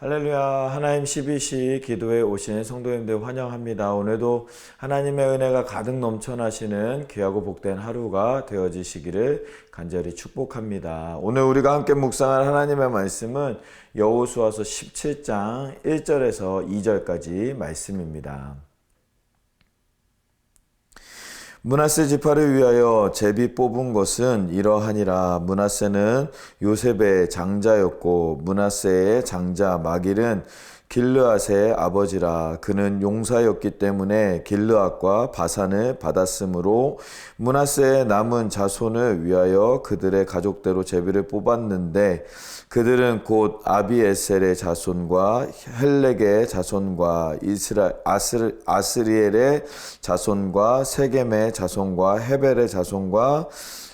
할렐루야. 하나님 12시 기도에 오신 성도님들 환영합니다. 오늘도 하나님의 은혜가 가득 넘쳐나시는 귀하고 복된 하루가 되어지시기를 간절히 축복합니다. 오늘 우리가 함께 묵상할 하나님의 말씀은 여호수아서 17장 1절에서 2절까지 말씀입니다. 므낫세 지파를 위하여 제비 뽑은 것은 이러하니라. 므낫세는 요셉의 장자였고 므낫세의 장자 마길은 길르앗의 아버지라. 그는 용사였기 때문에 길르앗과 바산을 받았으므로 므낫세의 남은 자손을 위하여 그들의 가족대로 제비를 뽑았는데 그들은 곧 아비에셀의 자손과 헬렉의 자손과 아스리엘의 자손과 세겜의 자손과 헤벨의 자손과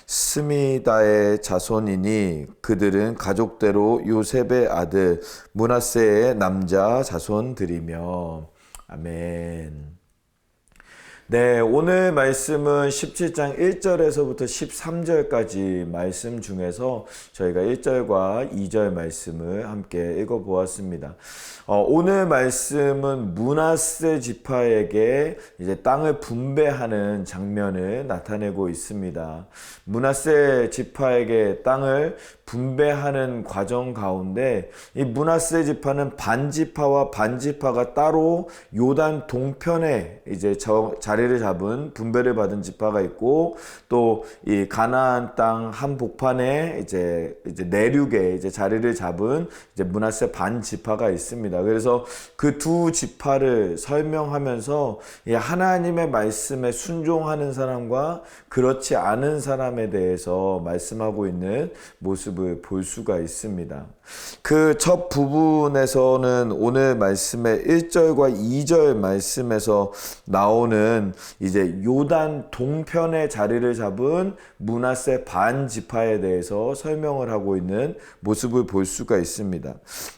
스미다의 자손이니 그들은 가족대로 요셉의 아들 므낫세의 남자 자손들이며. 아멘. 네, 오늘 말씀은 17장 1절에서부터 13절까지 말씀 중에서 저희가 1절과 2절 말씀을 함께 읽어보았습니다. 오늘 말씀은 므낫세 지파에게 이제 땅을 분배하는 장면을 나타내고 있습니다. 므낫세 지파에게 땅을 분배하는 과정 가운데 이 므낫세 지파는 반지파와 반지파가 따로 요단 동편에 이제 자리를 잡은 분배를 받은 지파가 있고 또 이 가나안 땅 한복판에 이제 내륙에 이제 자리를 잡은 이제 므낫세 반지파가 있습니다. 그래서 그 두 지파를 설명하면서 이 하나님의 말씀에 순종하는 사람과 그렇지 않은 사람에 대해서 말씀하고 있는 모습을 볼 수가 있습니다. 그 첫 부분에서는 오늘 말씀의 1절과 2절 말씀에서 나오는 이제 요단 동편에 자리를 잡은 므낫세 반지파에 대해서 설명을 하고 있는 모습을 볼 수가 있습니다.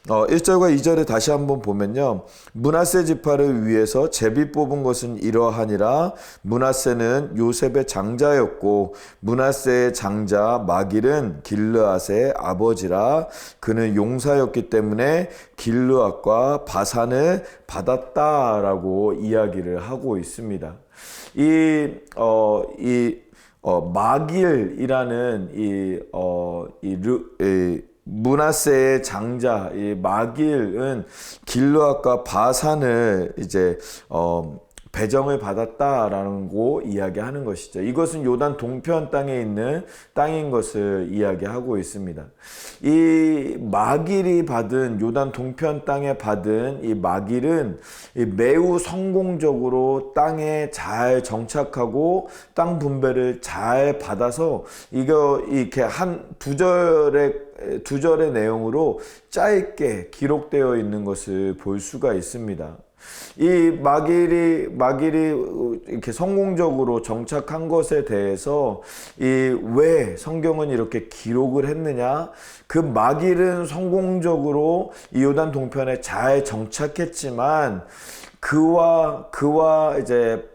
1절과 2절을 다시 한번 보면요. 므낫세 지파를 위해서 제비 뽑은 것은 이러하니라. 므낫세는 요셉의 장자였고 므낫세의 장자 마길은 길르앗의 아버지라. 그는 용사였기 때문에 길르앗과 바산을 받았다라고 이야기를 하고 있습니다. 마길이라는 므낫세의 장자 이 마길은 길르앗과 바산을 이제 배정을 받았다라는 거 이야기하는 것이죠. 이것은 요단 동편 땅에 있는 땅인 것을 이야기하고 있습니다. 이 마길이 받은 요단 동편 땅에 받은 이 마길은 매우 성공적으로 땅에 잘 정착하고 땅 분배를 잘 받아서 이거 이렇게 두 절의 내용으로 짧게 기록되어 있는 것을 볼 수가 있습니다. 이 마길이 이렇게 성공적으로 정착한 것에 대해서 왜 성경은 이렇게 기록을 했느냐? 그 마길은 성공적으로 이 요단 동편에 잘 정착했지만 그와 이제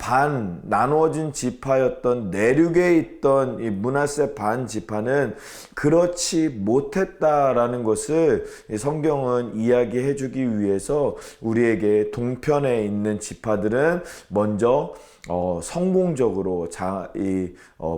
나누어진 지파였던 내륙에 있던 이 므낫세 반 지파는 그렇지 못했다라는 것을 성경은 이야기해 주기 위해서 우리에게 동편에 있는 지파들은 먼저 성공적으로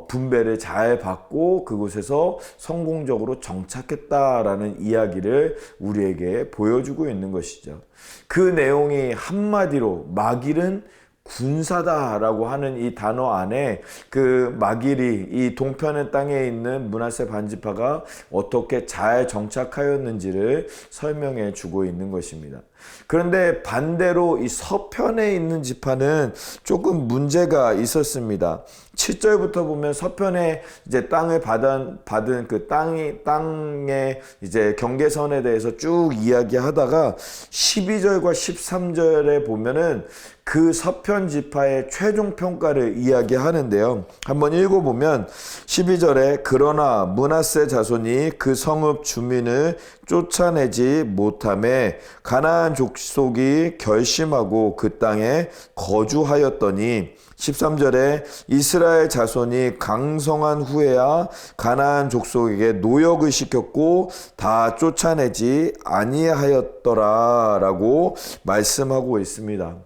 분배를 잘 받고 그곳에서 성공적으로 정착했다라는 이야기를 우리에게 보여주고 있는 것이죠. 그 내용이 한마디로 마길은 군사다라고 하는 이 단어 안에 그 마길이 이 동편의 땅에 있는 므낫세 반지파가 어떻게 잘 정착하였는지를 설명해 주고 있는 것입니다. 그런데 반대로 이 서편에 있는 지파는 조금 문제가 있었습니다. 7절부터 보면 서편에 이제 땅을 받은 그 땅의 이제 경계선에 대해서 쭉 이야기하다가 12절과 13절에 보면은 그 서편 지파의 최종 평가를 이야기하는데요. 한번 읽어보면 12절에 그러나 므낫세 자손이 그 성읍 주민을 쫓아내지 못하매 가나안 가나안 족속이 결심하고 그 땅에 거주하였더니 13절에 이스라엘 자손이 강성한 후에야 가나안 족속에게 노역을 시켰고 다 쫓아내지 아니하였더라 라고 말씀하고 있습니다.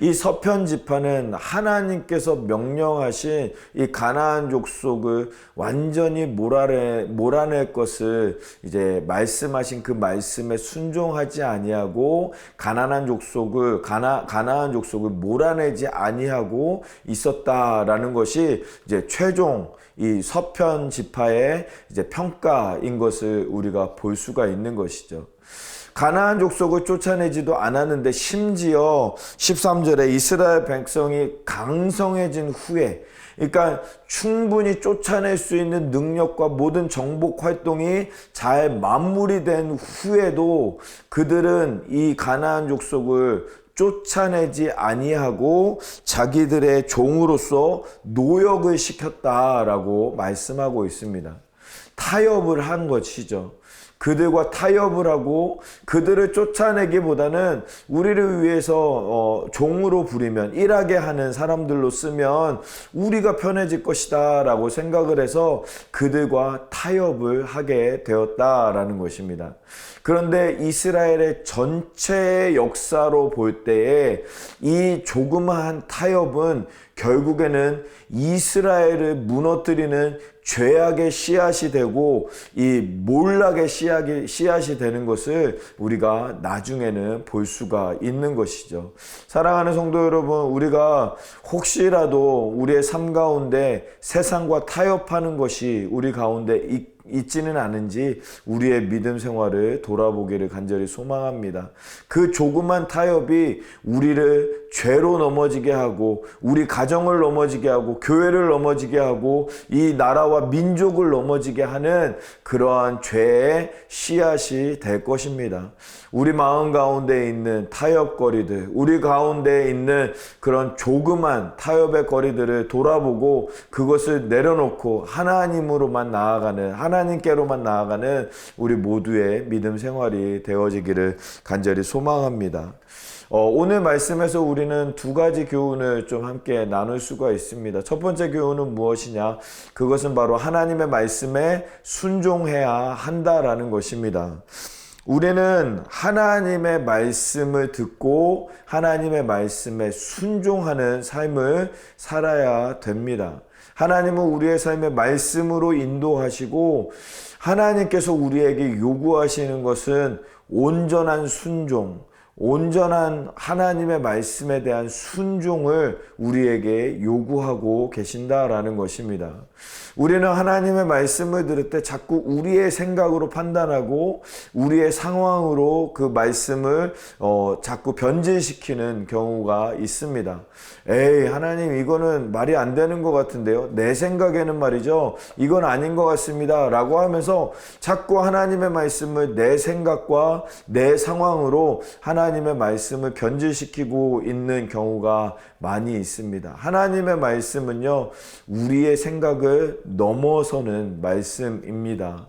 이 서편 지파는 하나님께서 명령하신 이 가나안 족속을 완전히 몰아낼 것을 이제 말씀하신 그 말씀에 순종하지 아니하고 가나안 족속을 몰아내지 아니하고 있었다라는 것이 이제 최종 이 서편 지파의 이제 평가인 것을 우리가 볼 수가 있는 것이죠. 가나안 족속을 쫓아내지도 않았는데 심지어 13절에 이스라엘 백성이 강성해진 후에, 그러니까 충분히 쫓아낼 수 있는 능력과 모든 정복 활동이 잘 마무리된 후에도 그들은 이 가나안 족속을 쫓아내지 아니하고 자기들의 종으로서 노역을 시켰다라고 말씀하고 있습니다. 타협을 한 것이죠. 그들과 타협을 하고 그들을 쫓아내기보다는 우리를 위해서 종으로 부리면, 일하게 하는 사람들로 쓰면 우리가 편해질 것이다 라고 생각을 해서 그들과 타협을 하게 되었다라는 것입니다. 그런데 이스라엘의 전체 역사로 볼 때에 이 조그마한 타협은 결국에는 이스라엘을 무너뜨리는 죄악의 씨앗이 되고 이 몰락의 씨앗이 되는 것을 우리가 나중에는 볼 수가 있는 것이죠. 사랑하는 성도 여러분, 우리가 혹시라도 우리의 삶 가운데 세상과 타협하는 것이 우리 가운데 있지는 않은지 우리의 믿음 생활을 돌아보기를 간절히 소망합니다. 그 조그만 타협이 우리를 죄로 넘어지게 하고 우리 가정을 넘어지게 하고 교회를 넘어지게 하고 이 나라와 민족을 넘어지게 하는 그러한 죄의 씨앗이 될 것입니다. 우리 마음 가운데 있는 타협거리들, 우리 가운데 있는 그런 조그만 타협의 거리들을 돌아보고 그것을 내려놓고 하나님으로만 나아가는, 하나님께로만 나아가는 우리 모두의 믿음 생활이 되어지기를 간절히 소망합니다. 오늘 말씀에서 우리는 두 가지 교훈을 좀 함께 나눌 수가 있습니다. 첫 번째 교훈은 무엇이냐? 그것은 바로 하나님의 말씀에 순종해야 한다라는 것입니다. 우리는 하나님의 말씀을 듣고 하나님의 말씀에 순종하는 삶을 살아야 됩니다. 하나님은 우리의 삶의 말씀으로 인도하시고 하나님께서 우리에게 요구하시는 것은 온전한 순종, 온전한 하나님의 말씀에 대한 순종을 우리에게 요구하고 계신다라는 것입니다. 우리는 하나님의 말씀을 들을 때 자꾸 우리의 생각으로 판단하고 우리의 상황으로 그 말씀을 자꾸 변질시키는 경우가 있습니다. 에이, 하나님 이거는 말이 안 되는 것 같은데요. 내 생각에는 말이죠. 이건 아닌 것 같습니다. 라고 하면서 자꾸 하나님의 말씀을 내 생각과 내 상황으로 하나님의 말씀을 변질시키고 있는 경우가 많이 있습니다. 하나님의 말씀은요, 우리의 생각을 넘어서는 말씀입니다.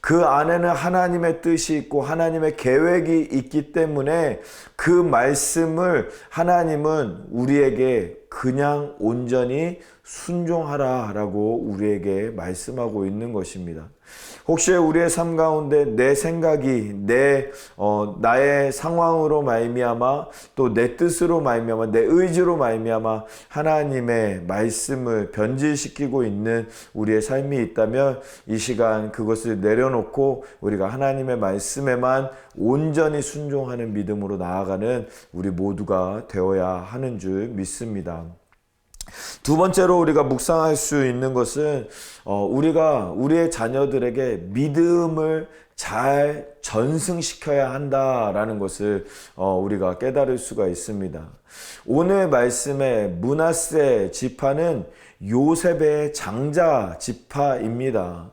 그 안에는 하나님의 뜻이 있고 하나님의 계획이 있기 때문에 그 말씀을 하나님은 우리에게 그냥 온전히 순종하라 라고 우리에게 말씀하고 있는 것입니다. 혹시 우리의 삶 가운데 내 생각이 나의 상황으로 말미암아 또 내 뜻으로 말미암아 내 의지로 말미암아 하나님의 말씀을 변질시키고 있는 우리의 삶이 있다면 이 시간 그것을 내려놓고 우리가 하나님의 말씀에만 온전히 순종하는 믿음으로 나아가는 우리 모두가 되어야 하는 줄 믿습니다. 두 번째로 우리가 묵상할 수 있는 것은 우리가 우리의 자녀들에게 믿음을 잘 전승시켜야 한다라는 것을 우리가 깨달을 수가 있습니다. 오늘 말씀의 므낫세 지파는 요셉의 장자 지파입니다.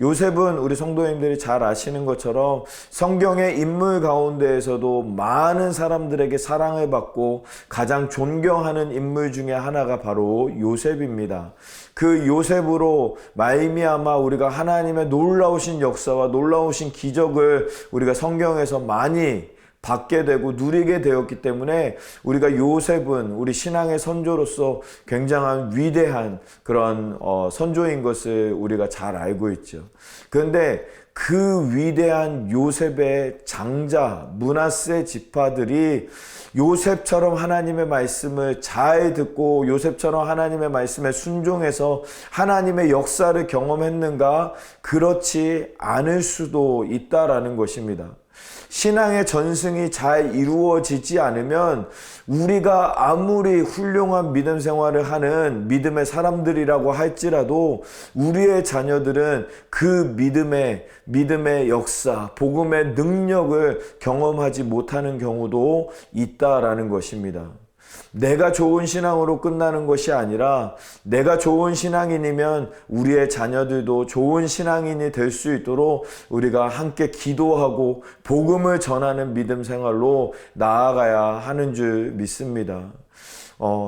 요셉은 우리 성도님들이 잘 아시는 것처럼 성경의 인물 가운데에서도 많은 사람들에게 사랑을 받고 가장 존경하는 인물 중에 하나가 바로 요셉입니다. 그 요셉으로 말미암아 우리가 하나님의 놀라우신 역사와 놀라우신 기적을 우리가 성경에서 많이 받게 되고 누리게 되었기 때문에 우리가 요셉은 우리 신앙의 선조로서 굉장한 위대한 그런 선조인 것을 우리가 잘 알고 있죠. 그런데 그 위대한 요셉의 장자 므낫세 지파들이 요셉처럼 하나님의 말씀을 잘 듣고 요셉처럼 하나님의 말씀에 순종해서 하나님의 역사를 경험했는가? 그렇지 않을 수도 있다라는 것입니다. 신앙의 전승이 잘 이루어지지 않으면 우리가 아무리 훌륭한 믿음 생활을 하는 믿음의 사람들이라고 할지라도 우리의 자녀들은 그 믿음의 역사, 복음의 능력을 경험하지 못하는 경우도 있다라는 것입니다. 내가 좋은 신앙으로 끝나는 것이 아니라 내가 좋은 신앙인이면 우리의 자녀들도 좋은 신앙인이 될 수 있도록 우리가 함께 기도하고 복음을 전하는 믿음 생활로 나아가야 하는 줄 믿습니다.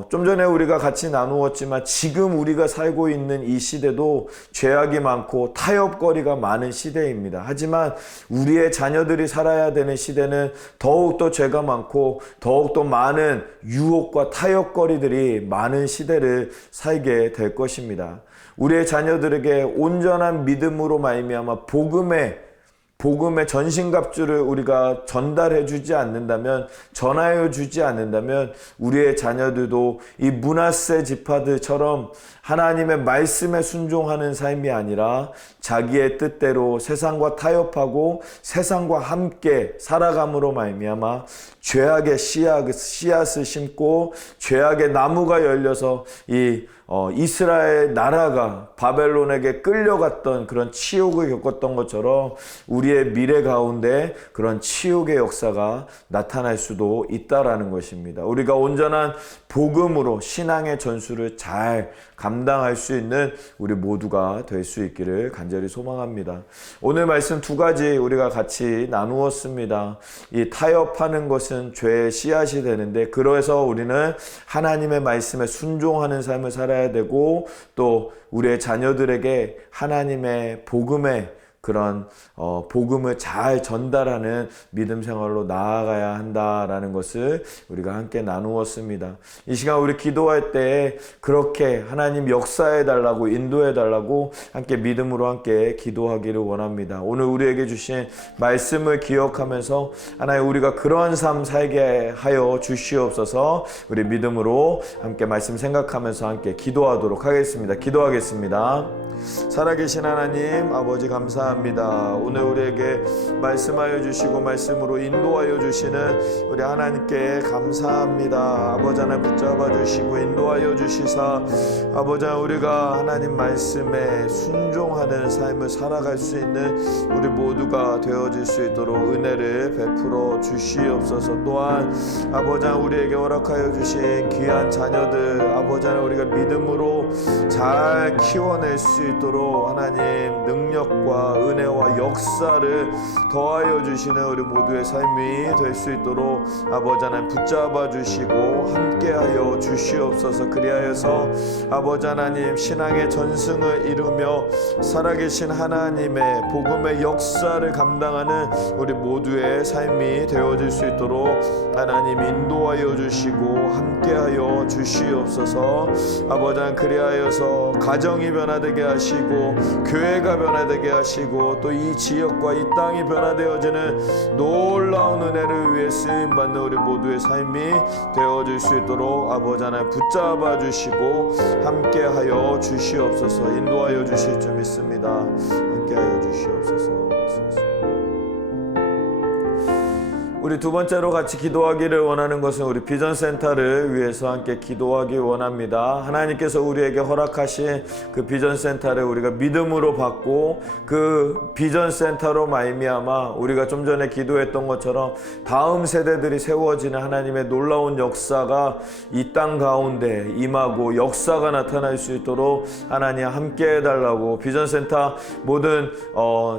좀 전에 우리가 같이 나누었지만 지금 우리가 살고 있는 이 시대도 죄악이 많고 타협거리가 많은 시대입니다. 하지만 우리의 자녀들이 살아야 되는 시대는 더욱더 죄가 많고 더욱더 많은 유혹과 타협거리들이 많은 시대를 살게 될 것입니다. 우리의 자녀들에게 온전한 믿음으로 말미암아 복음의 전신갑주를 우리가 전달해 주지 않는다면, 전하여 주지 않는다면 우리의 자녀들도 이 므낫세 지파들처럼 하나님의 말씀에 순종하는 삶이 아니라 자기의 뜻대로 세상과 타협하고 세상과 함께 살아감으로 말미암아 죄악의 씨앗을 심고 죄악의 나무가 열려서 이스라엘 나라가 바벨론에게 끌려갔던 그런 치욕을 겪었던 것처럼 우리의 미래 가운데 그런 치욕의 역사가 나타날 수도 있다라는 것입니다. 우리가 온전한 복음으로 신앙의 전수를 잘 감당할 수 있는 우리 모두가 될 수 있기를 간절히 소망합니다. 오늘 말씀 두 가지 우리가 같이 나누었습니다. 이 타협하는 것은 죄의 씨앗이 되는데, 그래서 우리는 하나님의 말씀에 순종하는 삶을 살아야 되고, 또 우리의 자녀들에게 하나님의 그런 복음을 잘 전달하는 믿음 생활로 나아가야 한다라는 것을 우리가 함께 나누었습니다. 이 시간 우리 기도할 때 그렇게 하나님 역사해 달라고, 인도해 달라고 함께 믿음으로 함께 기도하기를 원합니다. 오늘 우리에게 주신 말씀을 기억하면서 하나님 우리가 그러한 삶 살게 하여 주시옵소서. 우리 믿음으로 함께 말씀 생각하면서 함께 기도하도록 하겠습니다. 기도하겠습니다. 살아계신 하나님 아버지 감사합니다. 오늘 우리에게 말씀하여 주시고 말씀으로 인도하여 주시는 우리 하나님께 감사합니다. 아버지 하나님 붙잡아 주시고 인도하여 주시사 아버지 우리가 하나님 말씀에 순종하는 삶을 살아갈 수 있는 우리 모두가 되어질 수 있도록 은혜를 베풀어 주시옵소서. 또한 아버지 우리에게 허락하여 주신 귀한 자녀들 아버지 우리가 믿음으로 잘 키워낼 수 있도록 하나님 능력과 은혜와 역사를 더하여 주시는 우리 모두의 삶이 될 수 있도록 아버지 하나님 붙잡아 주시고 함께하여 주시옵소서. 그리하여서 아버지 하나님 신앙의 전승을 이루며 살아계신 하나님의 복음의 역사를 감당하는 우리 모두의 삶이 되어질 수 있도록 하나님 인도하여 주시고 함께하여 주시옵소서. 아버지 하나님 그리하여서 가정이 변화되게 하시고 교회가 변화되게 하시고 또 이 지역과 이 땅이 변화되어지는 놀라운 은혜를 위해 쓰임받는 우리 모두의 삶이 되어질 수 있도록 아버지 하나님 붙잡아 주시고 함께하여 주시옵소서. 인도하여 주실 줄 믿습니다. 함께하여 주시옵소서. 우리 두 번째로 같이 기도하기를 원하는 것은 우리 비전센터를 위해서 함께 기도하기 원합니다. 하나님께서 우리에게 허락하신 그 비전센터를 우리가 믿음으로 받고 그 비전센터로 말미암아 우리가 좀 전에 기도했던 것처럼 다음 세대들이 세워지는 하나님의 놀라운 역사가 이 땅 가운데 임하고 역사가 나타날 수 있도록 하나님 함께 해달라고 비전센터 모든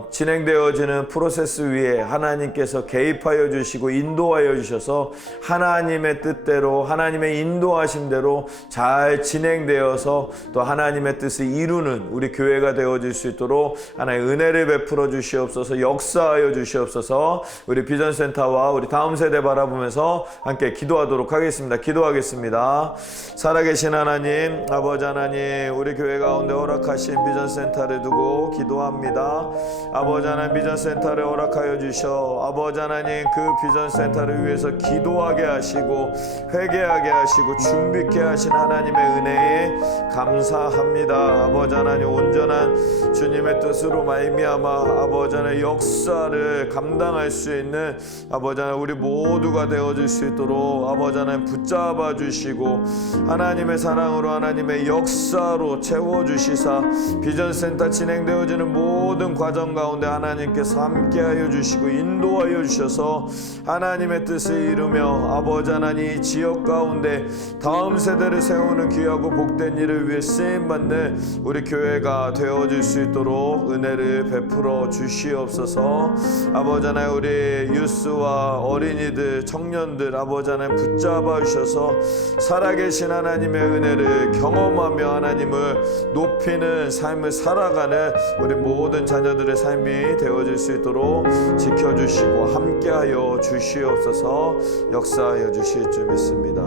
진행되어지는 프로세스 위에 하나님께서 개입하여 주시 주시고 인도하여 주셔서 하나님의 뜻대로 하나님의 인도하심대로 잘 진행되어서 또 하나님의 뜻을 이루는 우리 교회가 되어질 수 있도록 하나님의 은혜를 베풀어 주시옵소서. 역사하여 주시옵소서. 우리 비전센터와 우리 다음 세대 바라보면서 함께 기도하도록 하겠습니다. 기도하겠습니다. 살아계신 하나님, 아버지 하나님, 우리 교회 가운데 허락하신 비전센터를 두고 기도합니다. 아버지 하나님, 비전센터를 허락하여 주셔 아버지 하나님, 그 비전센터를 위해서 기도하게 하시고 회개하게 하시고 준비케 하신 하나님의 은혜에 감사합니다. 아버지 하나님, 온전한 주님의 뜻으로 말미암아 아버지 하나님 역사를 감당할 수 있는 아버지 하나님 우리 모두가 되어질 수 있도록 아버지 하나님 붙잡아 주시고 하나님의 사랑으로 하나님의 역사로 채워주시사 비전센터 진행되어지는 모든 과정 가운데 하나님께서 함께하여 주시고 인도하여 주셔서 하나님의 뜻을 이루며 아버지 하나님 이 지역 가운데 다음 세대를 세우는 귀하고 복된 일을 위해 쓰임받는 우리 교회가 되어질 수 있도록 은혜를 베풀어 주시옵소서. 아버지 하나님, 우리 유스와 어린이들 청년들 아버지 하나님 붙잡아 주셔서 살아계신 하나님의 은혜를 경험하며 하나님을 높이는 삶을 살아가는 우리 모든 자녀들의 삶이 되어질 수 있도록 지켜주시고 함께하여 주시옵소서. 역사하여 주실 줄 믿습니다.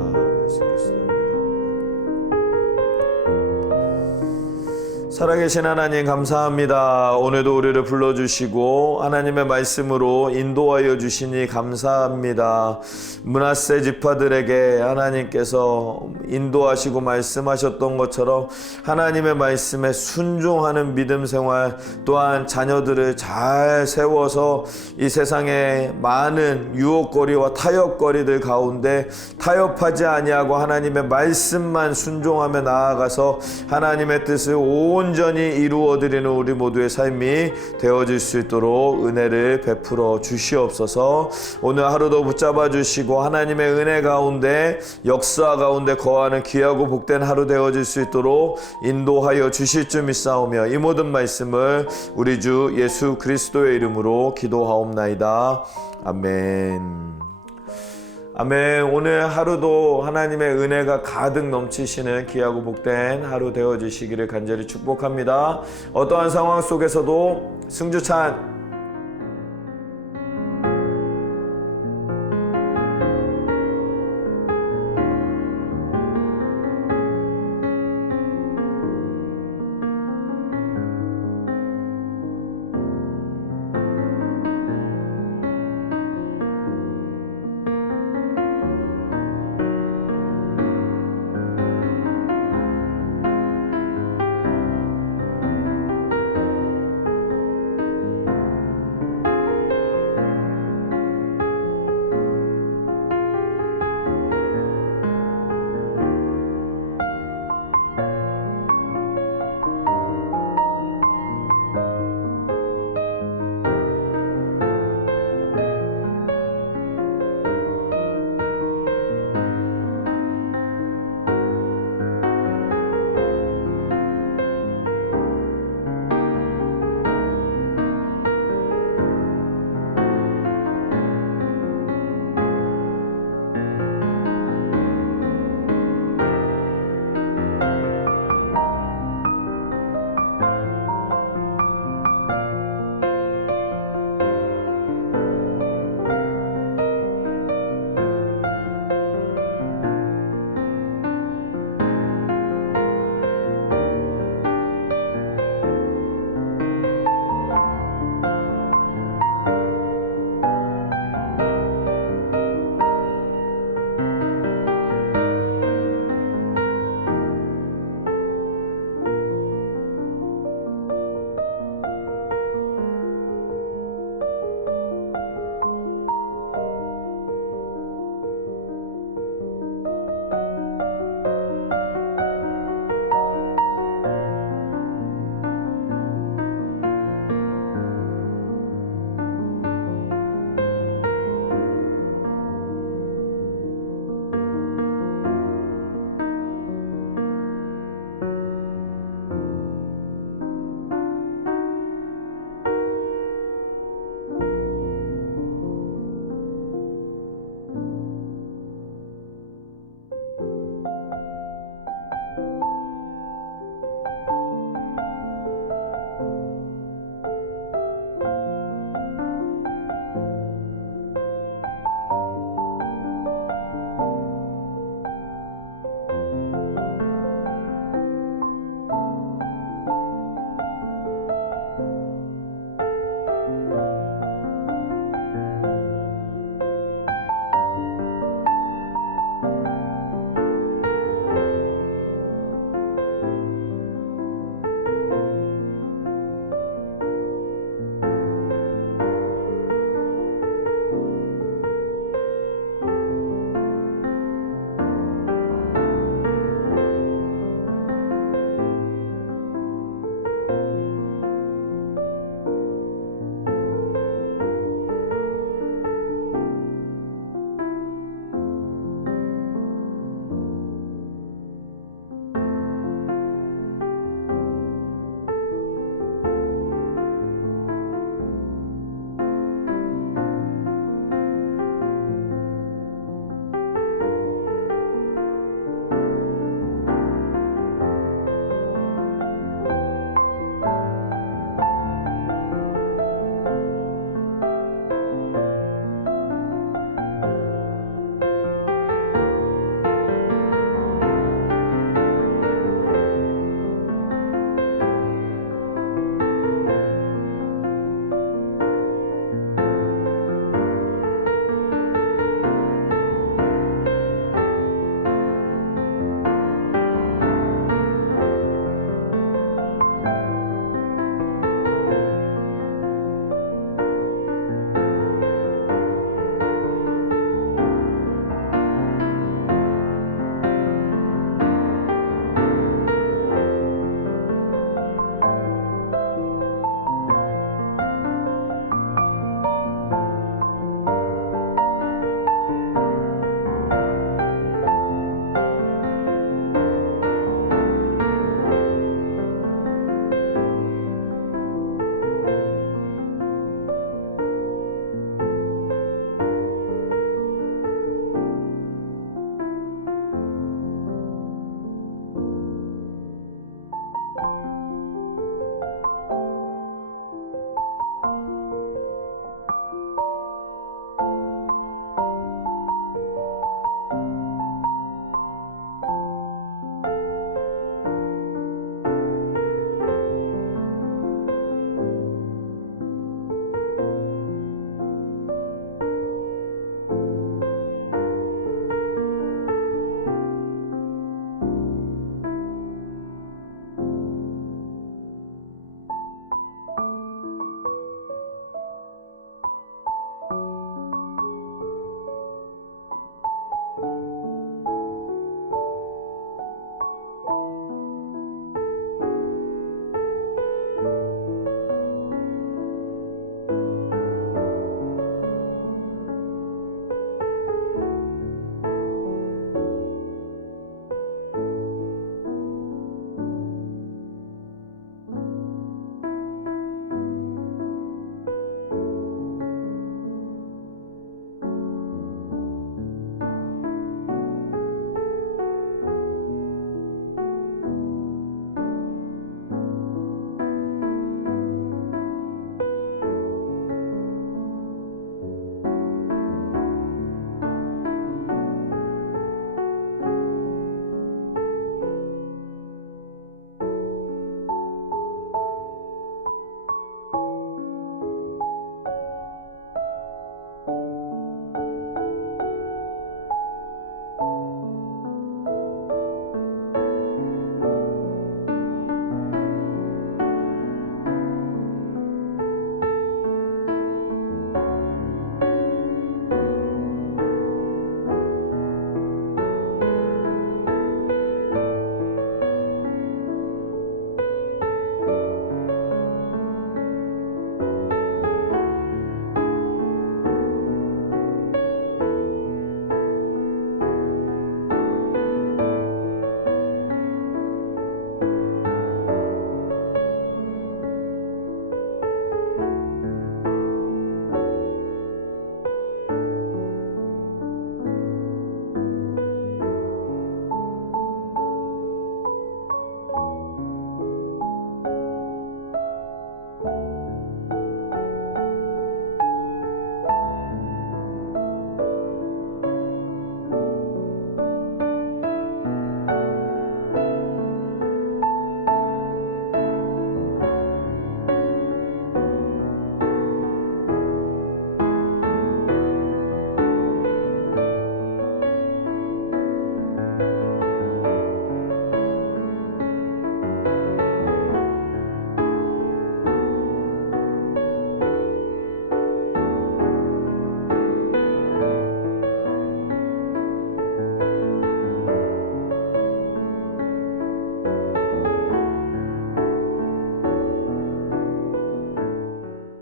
예수 그리스도. 살아계신 하나님 감사합니다. 오늘도 우리를 불러주시고 하나님의 말씀으로 인도하여 주시니 감사합니다. 므낫세 지파들에게 하나님께서 인도하시고 말씀하셨던 것처럼 하나님의 말씀에 순종하는 믿음 생활, 또한 자녀들을 잘 세워서 이 세상의 많은 유혹거리와 타협거리들 가운데 타협하지 아니하고 하나님의 말씀만 순종하며 나아가서 하나님의 뜻을 온전히 이루어드리는 우리 모두의 삶이 되어질 수 있도록 은혜를 베풀어 주시옵소서. 오늘 하루도 붙잡아 주시고 하나님의 은혜 가운데 역사 가운데 거하는 귀하고 복된 하루 되어질 수 있도록 인도하여 주실 줄 믿사오며 이 모든 말씀을 우리 주 예수 그리스도의 이름으로 기도하옵나이다. 아멘. 아멘. 오늘 하루도 하나님의 은혜가 가득 넘치시는 귀하고 복된 하루 되어지시기를 간절히 축복합니다. 어떠한 상황 속에서도 승주찬